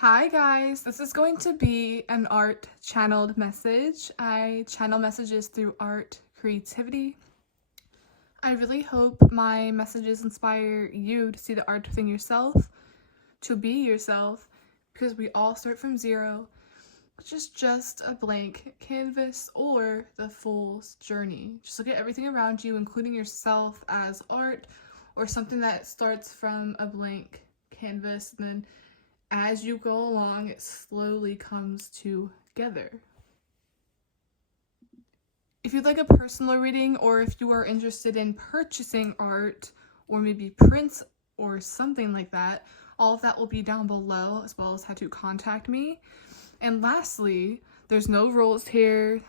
Hi guys, this is going to be an art channeled message. I channel messages through art creativity. I really hope my messages inspire you to see the art within yourself, to be yourself, because we all start from zero, which is just a blank canvas or the fool's journey. Just look at everything around you, including yourself, as art or something that starts from a blank canvas, and then as you go along, it slowly comes together. If you'd like a personal reading, or if you are interested in purchasing art, or maybe prints or something like that, all of that will be down below, as well as how to contact me. And lastly, there's no rules here.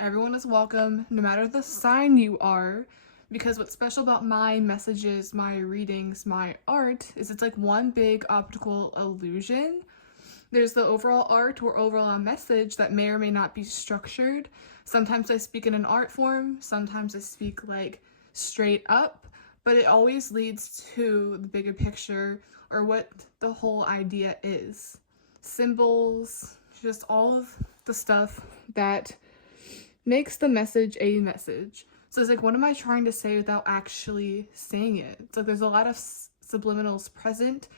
Everyone is welcome, no matter the sign you are, because what's special about my messages, my readings, my art is it's like one big optical illusion. There's the overall art or overall message that may or may not be structured. Sometimes I speak in an art form, sometimes I speak like straight up, but it always leads to the bigger picture or what the whole idea is. Symbols, just all of the stuff that makes the message a message. So it's like, what am I trying to say without actually saying it? It's like there's a lot of subliminals present.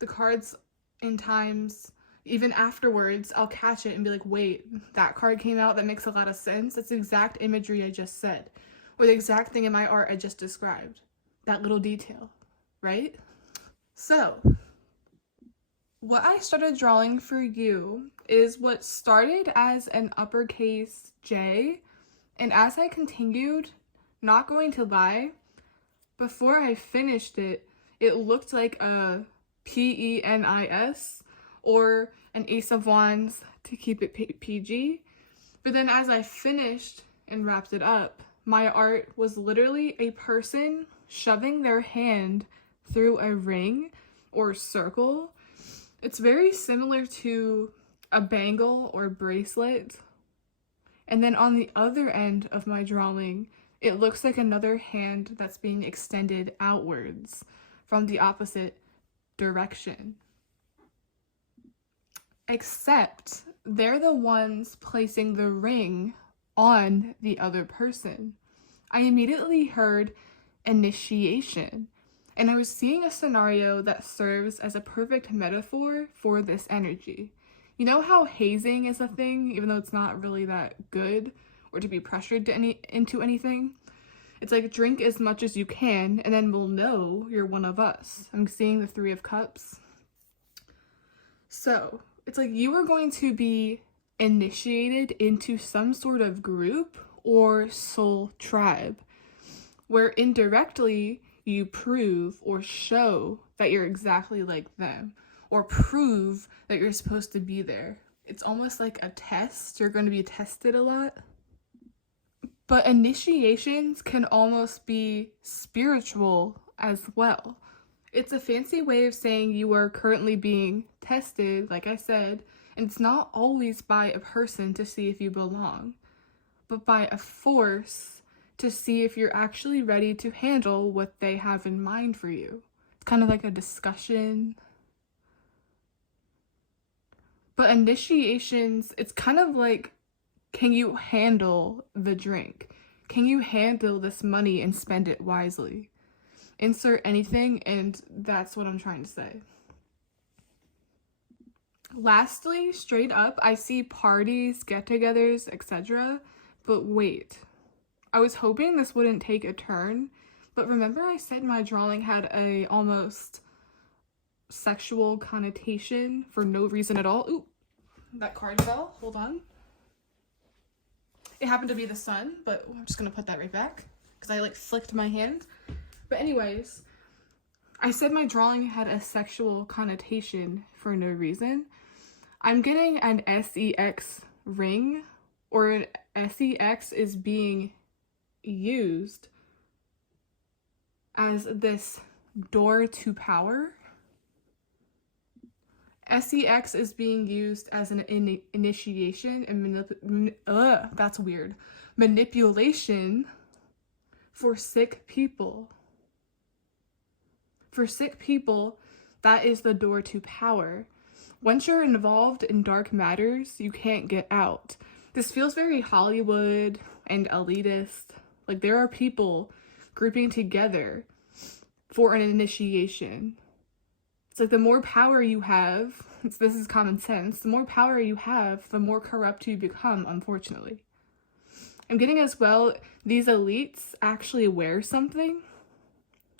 The cards, in times, even afterwards, I'll catch it and be like, wait, that card came out, that makes a lot of sense. That's the exact imagery I just said, or the exact thing in my art I just described. That little detail, right? So, what I started drawing for you is what started as an uppercase J, and as I continued, not going to lie, before I finished it, it looked like a PENIS or an Ace of Wands to keep it PG. But then as I finished and wrapped it up, my art was literally a person shoving their hand through a ring or circle. It's very similar to a bangle or bracelet. And then on the other end of my drawing, it looks like another hand that's being extended outwards from the opposite direction. Except they're the ones placing the ring on the other person. I immediately heard initiation, and I was seeing a scenario that serves as a perfect metaphor for this energy. You know how hazing is a thing, even though it's not really that good or to be pressured to into anything? It's like, drink as much as you can, and then we'll know you're one of us. I'm seeing the Three of Cups. So, it's like you are going to be initiated into some sort of group or soul tribe, where indirectly you prove or show that you're exactly like them, or prove that you're supposed to be there. It's almost like a test. You're going to be tested a lot. But initiations can almost be spiritual as well. It's a fancy way of saying you are currently being tested, like I said, and it's not always by a person to see if you belong, but by a force to see if you're actually ready to handle what they have in mind for you. It's kind of like a discussion. But initiations, it's kind of like, can you handle the drink? Can you handle this money and spend it wisely? Insert anything, and that's what I'm trying to say. Lastly, straight up, I see parties, get-togethers, etc. But wait, I was hoping this wouldn't take a turn, but remember I said my drawing had a almost sexual connotation for no reason at all? Ooh, that card fell. Hold on. It happened to be the sun, but I'm just gonna put that right back because I like flicked my hand. But anyways, I said my drawing had a sexual connotation for no reason. I'm getting an SEX ring, or an SEX is being used as this door to power. SEX is being used as an initiation and that's weird. Manipulation for sick people. For sick people, that is the door to power. Once you're involved in dark matters, you can't get out. This feels very Hollywood and elitist. Like there are people grouping together for an initiation. It's like the more power you have, this is common sense, the more power you have, the more corrupt you become, unfortunately. I'm getting as well, these elites actually wear something.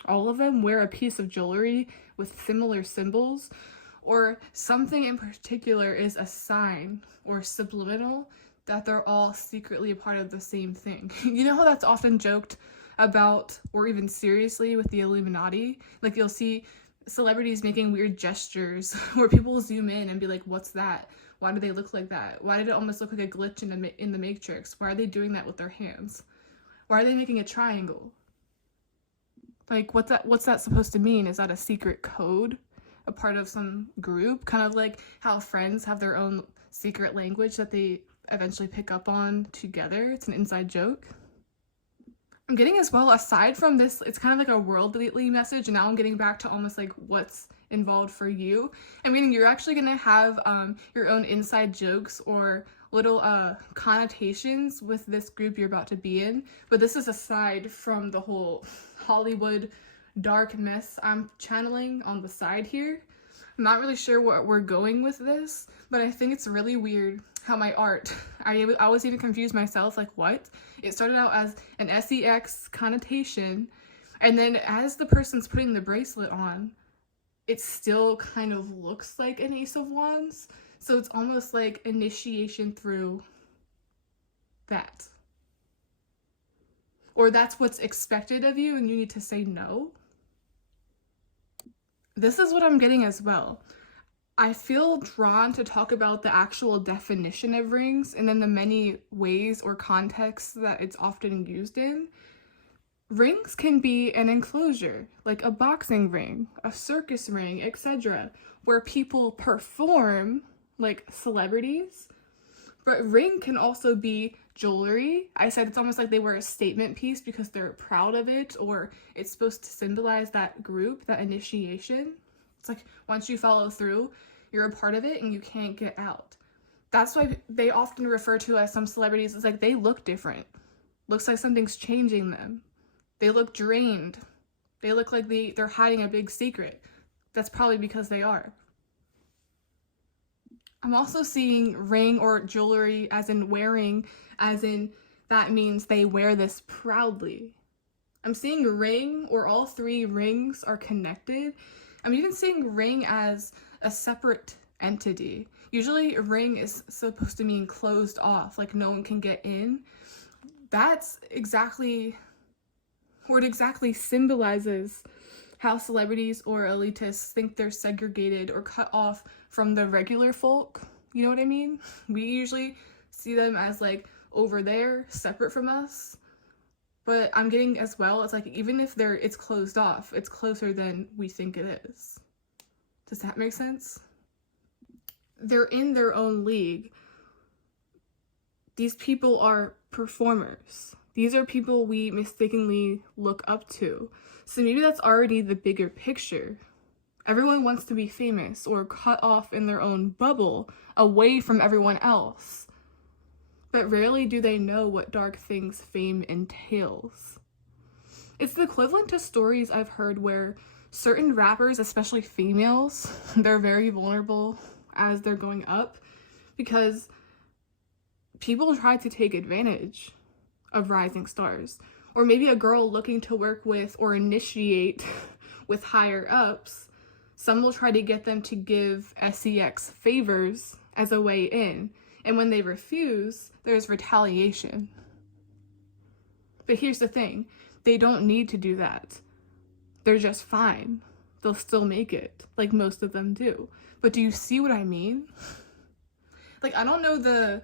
All of them wear a piece of jewelry with similar symbols, or something in particular is a sign or subliminal that they're all secretly a part of the same thing. You know how that's often joked about, or even seriously, with the Illuminati? Like you'll see celebrities making weird gestures where people zoom in and be like, what's that? Why do they look like that? Why did it almost look like a glitch in the Matrix? Why are they doing that with their hands? Why are they making a triangle? Like, what's that supposed to mean? Is that a secret code? A part of some group? Kind of like how friends have their own secret language that they eventually pick up on together. It's an inside joke. I'm getting as well, aside from this, it's kind of like a worldly message, and now I'm getting back to almost like what's involved for you. I mean, you're actually going to have your own inside jokes or little connotations with this group you're about to be in, but this is aside from the whole Hollywood dark mess I'm channeling on the side here. I'm not really sure what we're going with this, but I think it's really weird how my art, I was even confused myself, like what? It started out as an sex connotation, and then as the person's putting the bracelet on, it still kind of looks like an Ace of Wands. So it's almost like initiation through that. Or that's what's expected of you and you need to say no. This is what I'm getting as well. I feel drawn to talk about the actual definition of rings and then the many ways or contexts that it's often used in. Rings can be an enclosure, like a boxing ring, a circus ring, etc., where people perform like celebrities. But ring can also be jewelry. I said it's almost like they wear a statement piece because they're proud of it, or it's supposed to symbolize that group, that initiation. It's like once you follow through, you're a part of it and you can't get out. That's why they often refer to as some celebrities, it's like they look different. Looks like something's changing them. They look drained. They look like they're hiding a big secret. That's probably because they are. I'm also seeing ring or jewelry as in wearing, as in that means they wear this proudly. I'm seeing ring, or all three rings are connected. I'm even seeing ring as a separate entity. Usually a ring is supposed to mean closed off, like no one can get in. That's exactly, or it exactly symbolizes how celebrities or elitists think they're segregated or cut off from the regular folk. You know what I mean? We usually see them as like over there, separate from us. But I'm getting as well, it's like even if it's closed off, it's closer than we think it is. Does that make sense? They're in their own league. These people are performers. These are people we mistakenly look up to. So maybe that's already the bigger picture. Everyone wants to be famous or cut off in their own bubble, away from everyone else. But rarely do they know what dark things fame entails. It's the equivalent to stories I've heard where certain rappers, especially females, they're very vulnerable as they're going up because people try to take advantage of rising stars. Or maybe a girl looking to work with or initiate with higher ups, some will try to get them to give sex favors as a way in. And when they refuse, there's retaliation. But here's the thing, they don't need to do that. They're just fine. They'll still make it, like most of them do. But do you see what I mean? Like, I don't know the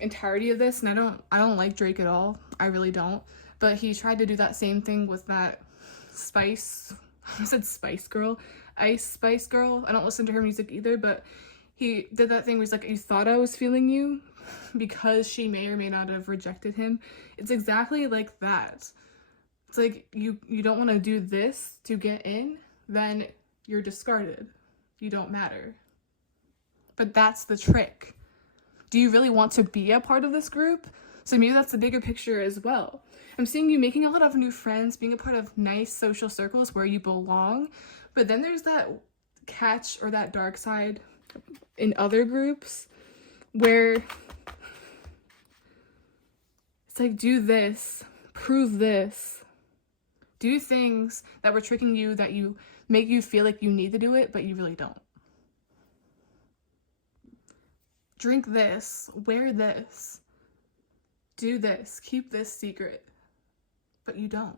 entirety of this, and I don't like Drake at all. I really don't. But he tried to do that same thing with that Spice, I said Spice Girl, Ice Spice Girl. I don't listen to her music either, but he did that thing where he's like, you thought I was feeling you because she may or may not have rejected him. It's exactly like that. It's like you don't want to do this to get in, then you're discarded. You don't matter. But that's the trick. Do you really want to be a part of this group? So maybe that's the bigger picture as well. I'm seeing you making a lot of new friends, being a part of nice social circles where you belong. But then there's that catch or that dark side in other groups where it's like, do this, prove this, do things that were tricking you, that you make you feel like you need to do it, but you really don't. Drink this, wear this, do this, keep this secret, but you don't.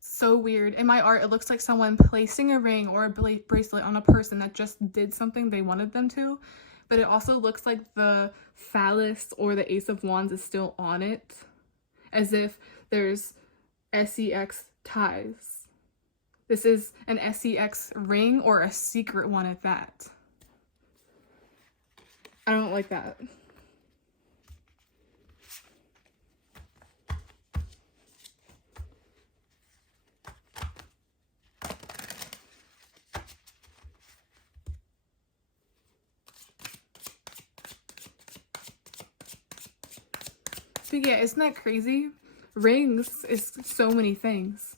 So weird. In my art, it looks like someone placing a ring or a bracelet on a person that just did something they wanted them to, but it also looks like the phallus or the Ace of Wands is still on it, as if there's sex ties. This is an sex ring, or a secret one at that. I don't like that. But yeah, isn't that crazy? Rings is so many things.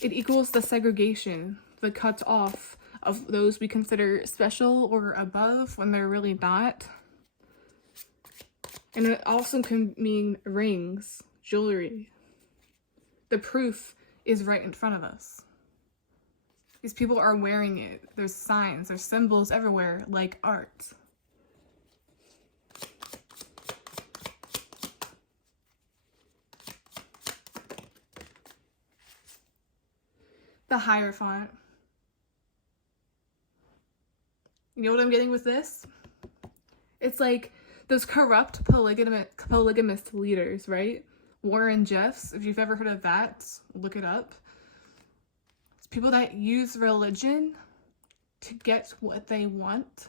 It equals the segregation, the cut off of those we consider special or above when they're really not. And it also can mean rings, jewelry. The proof is right in front of us. These people are wearing it. There's signs, there's symbols everywhere, like art. The Hierophant. You know what I'm getting with this? It's like those corrupt polygamist leaders, right? Warren Jeffs, if you've ever heard of that, look it up. It's people that use religion to get what they want.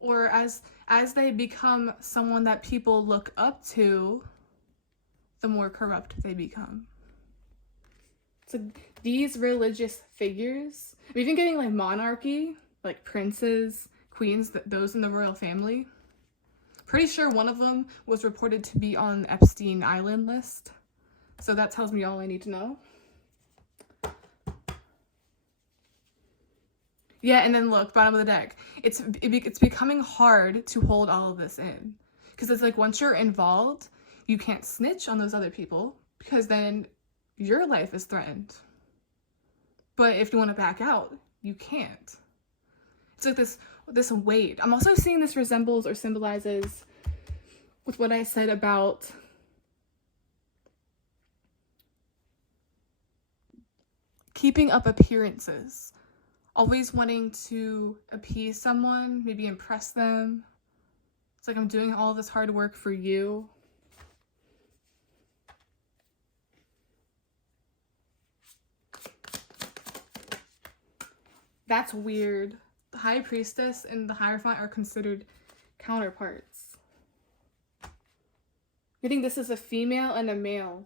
Or as they become someone that people look up to, the more corrupt they become. So these religious figures, I'm even getting like monarchy, like princes, queens, those in the royal family. Pretty sure one of them was reported to be on the Epstein Island list. So that tells me all I need to know. Yeah, and then look, bottom of the deck. It's becoming hard to hold all of this in. Because it's like once you're involved, you can't snitch on those other people because then your life is threatened. But if you want to back out, you can't. It's like this weight. I'm also seeing this resembles or symbolizes with what I said about keeping up appearances. Always wanting to appease someone, maybe impress them. It's like I'm doing all this hard work for you. That's weird. The High Priestess and the Hierophant are considered counterparts. I think this is a female and a male.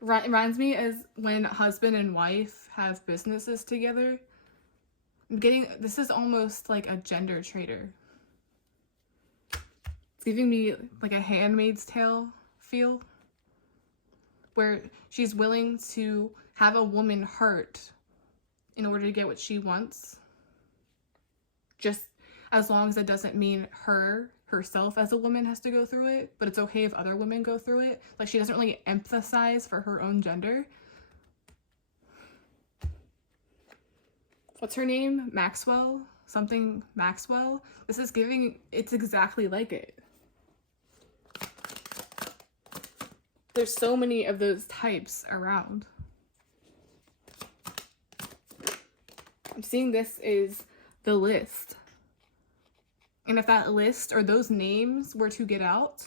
It reminds me as when husband and wife have businesses together. This is almost like a gender traitor. It's giving me like a Handmaid's Tale feel, where she's willing to have a woman hurt in order to get what she wants, just as long as it doesn't mean herself as a woman has to go through it, but it's okay if other women go through it. Like she doesn't really emphasize for her own gender. What's her name? Maxwell? Something Maxwell? This is it's exactly like it. There's so many of those types around. I'm seeing this is the list. And if that list or those names were to get out,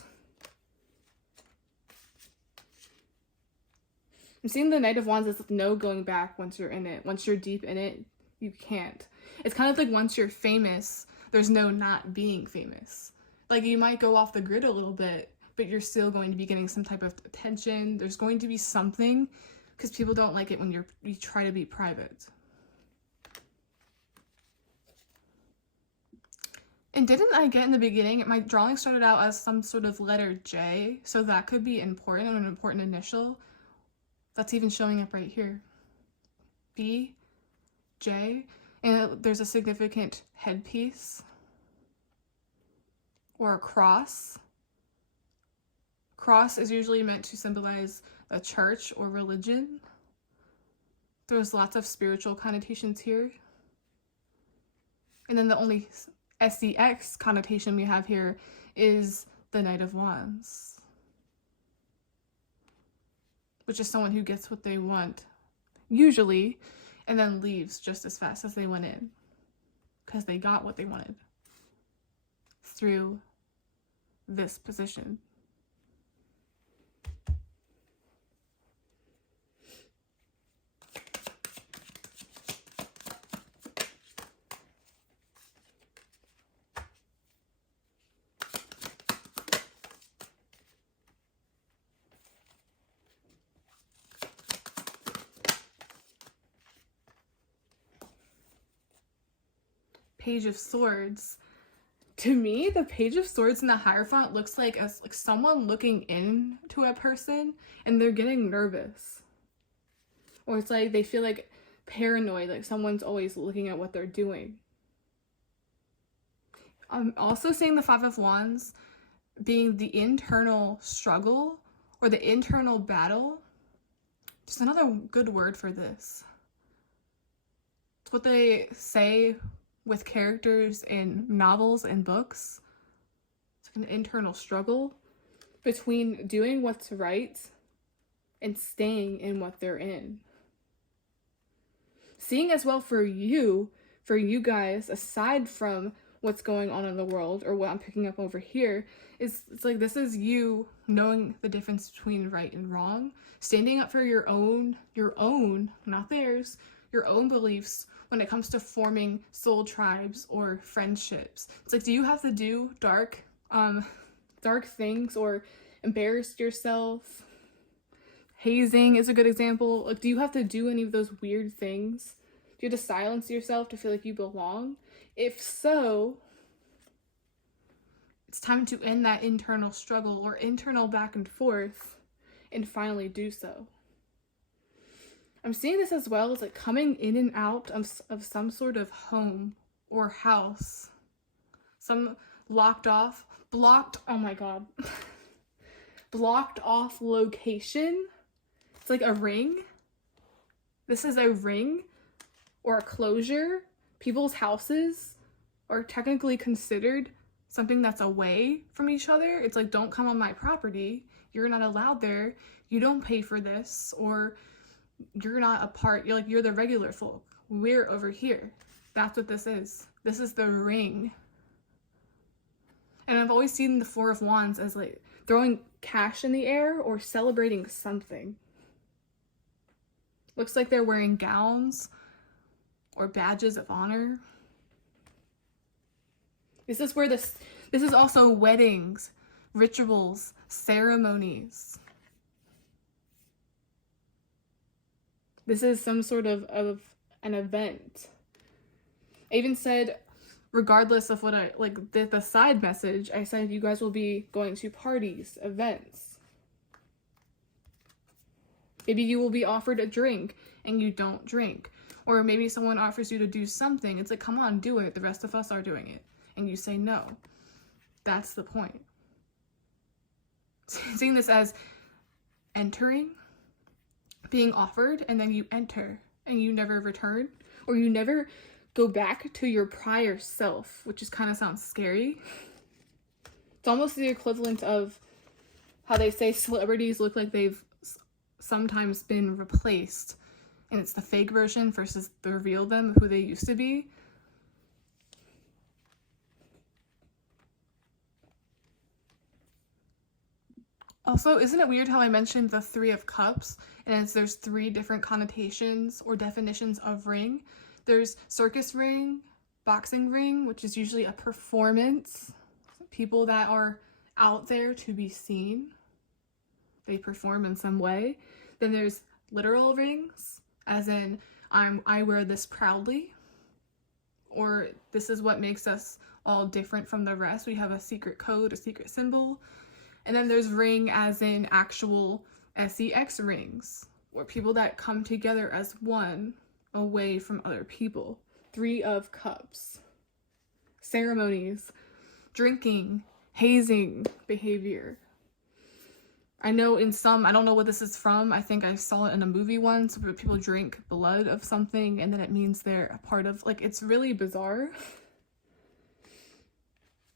I'm seeing the Knight of Wands as no going back once you're in it. Once you're deep in it, you can't. It's kind of like once you're famous, there's no not being famous. Like you might go off the grid a little bit, but you're still going to be getting some type of attention. There's going to be something, because people don't like it when you try to be private. And didn't I get in the beginning, my drawing started out as some sort of letter J, so that could be important, an important initial. That's even showing up right here. B, J, and there's a significant headpiece or a cross. Cross is usually meant to symbolize a church or religion. There's lots of spiritual connotations here. And then the only SEX connotation we have here is the Knight of Wands, which is someone who gets what they want, usually, and then leaves just as fast as they went in, because they got what they wanted through this position. Page of Swords. To me, the Page of Swords in the Hierophant looks like someone looking into a person and they're getting nervous. Or it's like they feel like paranoid, like someone's always looking at what they're doing. I'm also seeing the Five of Wands being the internal struggle or the internal battle. Just another good word for this. It's what they say with characters in novels and books. It's an internal struggle between doing what's right and staying in what they're in. Seeing as well for you guys, aside from what's going on in the world or what I'm picking up over here, it's like this is you knowing the difference between right and wrong, standing up for your own, not theirs, your own beliefs when it comes to forming soul tribes or friendships. It's like, do you have to do dark things or embarrass yourself? Hazing is a good example. Like, do you have to do any of those weird things? Do you have to silence yourself to feel like you belong? If so, it's time to end that internal struggle or internal back and forth and finally do so. I'm seeing this as well as like coming in and out of some sort of home or house. Some blocked off location. It's like a ring. This is a ring or a closure. People's houses are technically considered something that's away from each other. It's like, don't come on my property. You're not allowed there. You don't pay for this, or you're not a part. You're the regular folk. We're over here. That's what this is. This is the ring. And I've always seen the Four of Wands as like throwing cash in the air or celebrating something. Looks like they're wearing gowns or badges of honor. This is also weddings, rituals, ceremonies. This is some sort of an event. I even said, regardless of what the side message, I said you guys will be going to parties, events. Maybe you will be offered a drink and you don't drink. Or maybe someone offers you to do something. It's like, come on, do it. The rest of us are doing it. And you say no. That's the point. Seeing this as entering, being offered, and then you enter and you never return, or you never go back to your prior self, which just kind of sounds scary. It's almost the equivalent of how they say celebrities look like they've sometimes been replaced, and it's the fake version versus the real them of who they used to be. Also, isn't it weird how I mentioned the Three of Cups, and there's three different connotations or definitions of ring? There's circus ring, boxing ring, which is usually a performance. People that are out there to be seen. They perform in some way. Then there's literal rings, as in I wear this proudly, or this is what makes us all different from the rest. We have a secret code, a secret symbol. And then there's ring as in actual sex rings, or people that come together as one away from other people. 3 of Cups. Ceremonies, drinking, hazing behavior. I know in some, I don't know what this is from. I think I saw it in a movie once where people drink blood of something and then it means they're a part of, like, it's really bizarre.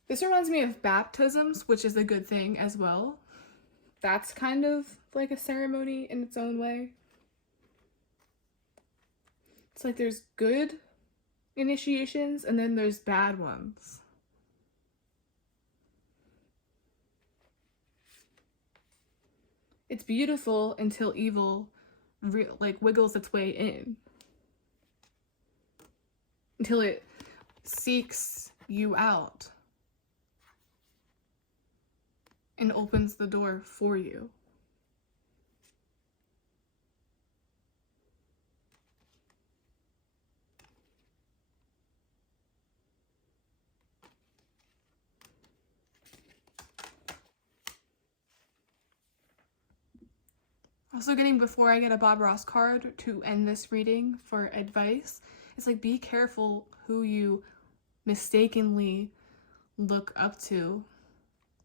This reminds me of baptisms, which is a good thing as well. That's kind of like a ceremony in its own way. It's like there's good initiations and then there's bad ones. It's beautiful until evil like wiggles its way in. Until it seeks you out and opens the door for you. Also getting, before I get a Bob Ross card to end this reading for advice, it's like, be careful who you mistakenly look up to,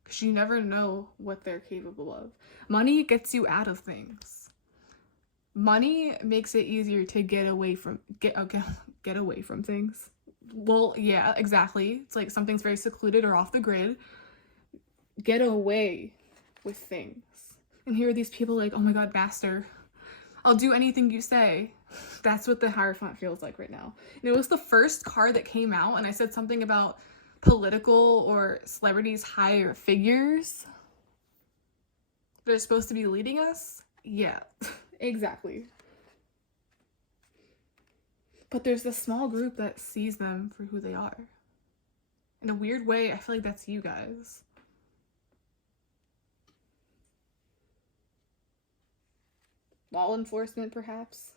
because you never know what they're capable of. Money gets you out of things. Money makes it easier to get away from things. Well, yeah, exactly. It's like something's very secluded or off the grid. Get away with things. And here are these people like, oh my god, master, I'll do anything you say. That's what the Hierophant feels like right now. And it was the first card that came out, and I said something about political or celebrities, higher figures that are supposed to be leading us. Yeah, exactly. But there's this small group that sees them for who they are. In a weird way, I feel like that's you guys. Law enforcement, perhaps?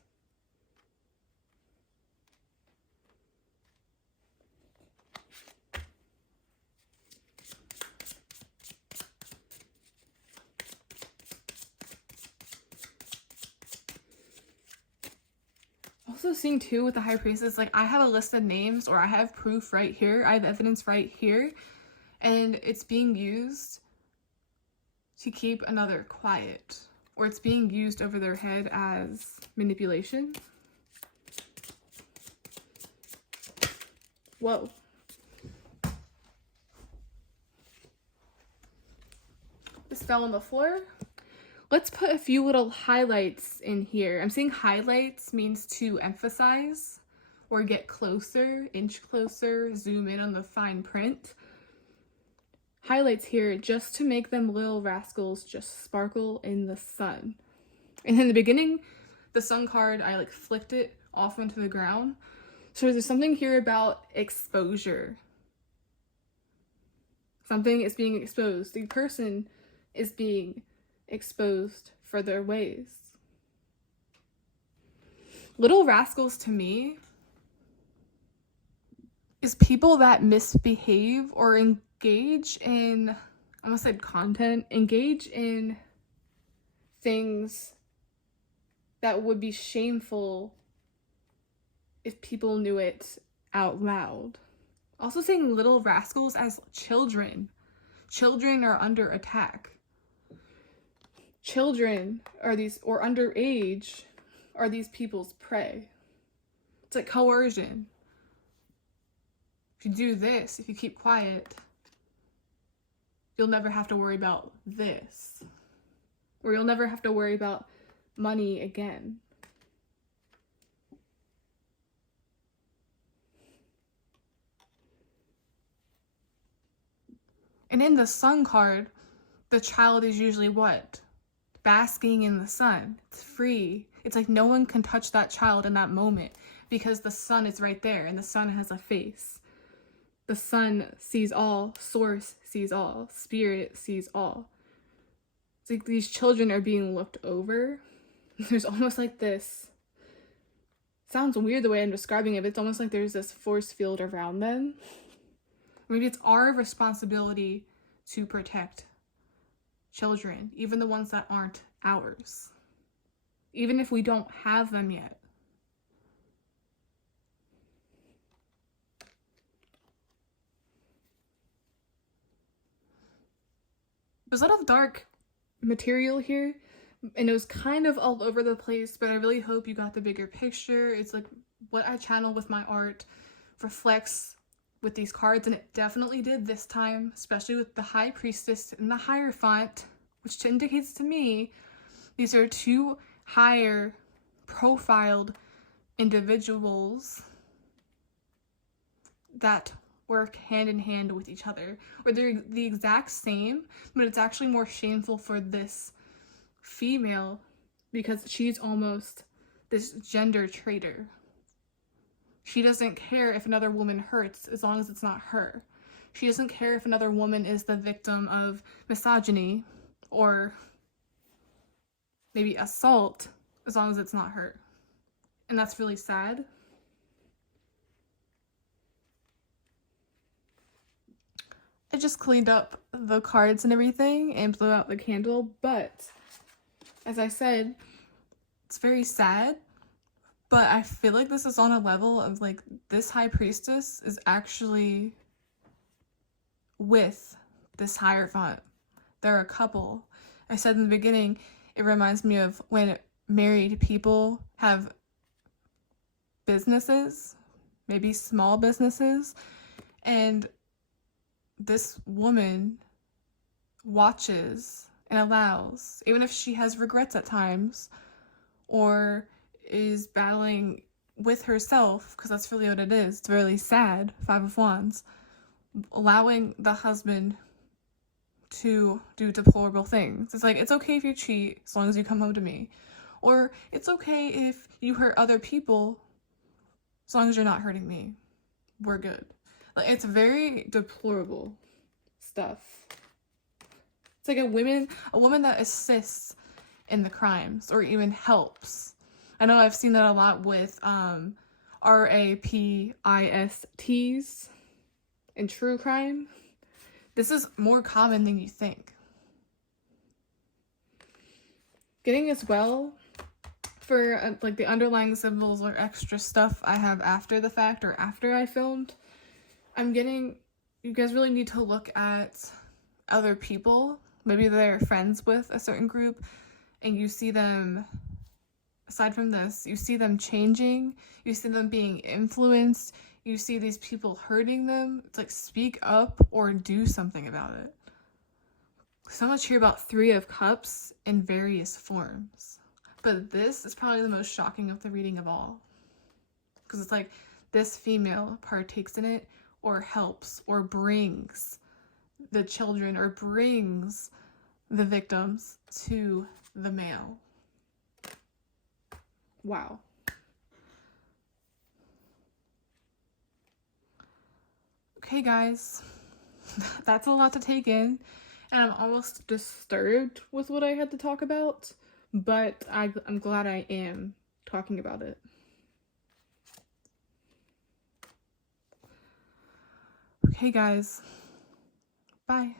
Also seeing too with the High Priestess, like, I have a list of names, or I have proof right here, I have evidence right here, and it's being used to keep another quiet, or it's being used over their head as manipulation. Whoa. This fell on the floor. Let's put a few little highlights in here. I'm seeing highlights means to emphasize or get closer, inch closer, zoom in on the fine print. Highlights here just to make them little rascals just sparkle in the sun. And in the beginning, the sun card, I like flicked it off onto the ground. So there's something here about exposure. Something is being exposed. The person is being exposed for their ways. Little rascals to me is people that misbehave or engage in, I almost said content, engage in things that would be shameful if people knew it out loud. Also saying little rascals as children. Children are under attack. Children are these, or underage, are these people's prey. It's like coercion. If you do this, if you keep quiet, you'll never have to worry about this. Or you'll never have to worry about money again. And in the sun card, the child is usually what? Basking in the sun. It's free. It's like no one can touch that child in that moment because the sun is right there and the sun has a face. The sun sees all, source sees all, spirit sees all. It's like these children are being looked over. There's almost like this, sounds weird the way I'm describing it, but it's almost like there's this force field around them. Maybe it's our responsibility to protect children, even the ones that aren't ours, even if we don't have them yet. There's a lot of dark material here, and it was kind of all over the place, but I really hope you got the bigger picture. It's like what I channel with my art reflects with these cards, and it definitely did this time, especially with the High Priestess in the Hierophant, which indicates to me these are two higher profiled individuals that work hand in hand with each other, or they're the exact same, but it's actually more shameful for this female because she's almost this gender traitor. She doesn't care if another woman hurts as long as it's not her. She doesn't care if another woman is the victim of misogyny or maybe assault as long as it's not her. And that's really sad. I just cleaned up the cards and everything and blew out the candle, but as I said, it's very sad, but I feel like this is on a level of like this High Priestess is actually with this Hierophant. They're a couple. I said in the beginning, it reminds me of when married people have businesses, maybe small businesses, and this woman watches and allows, even if she has regrets at times or is battling with herself, because that's really what it is. It's really sad, 5 of Wands, allowing the husband to do deplorable things. It's like, it's okay if you cheat as long as you come home to me. Or it's okay if you hurt other people as long as you're not hurting me. We're good. Like, it's very deplorable stuff. It's like a woman that assists in the crimes or even helps. I know I've seen that a lot with RAPISTs in true crime. This is more common than you think. Getting as well for like the underlying symbols or extra stuff I have after the fact or after I filmed. I'm getting, you guys really need to look at other people. Maybe they're friends with a certain group and you see them, aside from this, you see them changing, you see them being influenced, you see these people hurting them. It's like, speak up or do something about it. So much here about 3 of Cups in various forms. But this is probably the most shocking of the reading of all. Because it's like, this female partakes in it, or helps, or brings the children, or brings the victims to the male. Wow. Okay, guys, that's a lot to take in, and I'm almost disturbed with what I had to talk about, but I'm glad I am talking about it. Okay, guys, bye.